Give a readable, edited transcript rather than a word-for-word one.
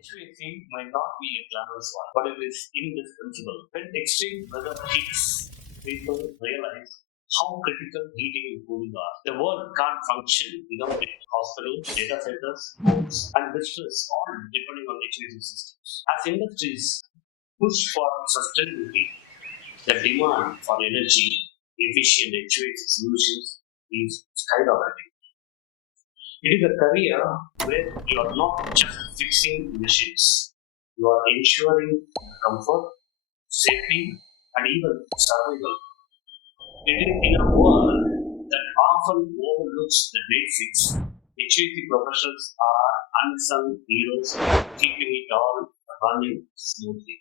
HVAC might not be a glamorous one, but it is indispensable. When extreme weather hits, people realize how critical heating and cooling are. The world can't function without it. Hospitals, data centers, homes, and business all depending on HVAC systems. As industries push for sustainability, the demand for energy efficient HVAC solutions is skyrocketing. It is a career where you are not just fixing machines, you are ensuring comfort, safety, and even survival. It is in a world that often overlooks the basics. HVAC professionals are unsung heroes, keeping it all running smoothly.